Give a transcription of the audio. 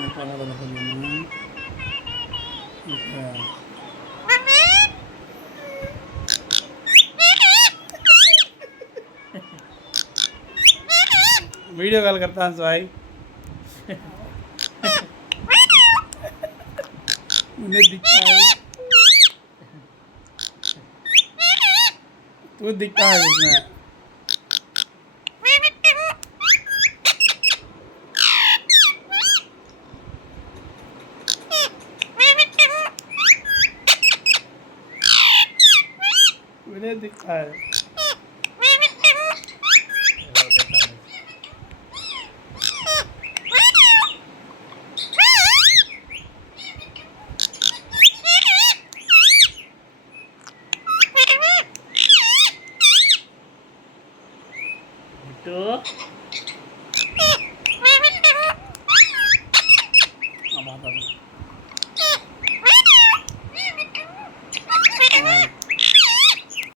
Napakaganda ko naman. Okay. Video call करता हूँ भाई उन्हें दिखता है तू दिखता है इसमें उन्हें दिखता है mitto अब आता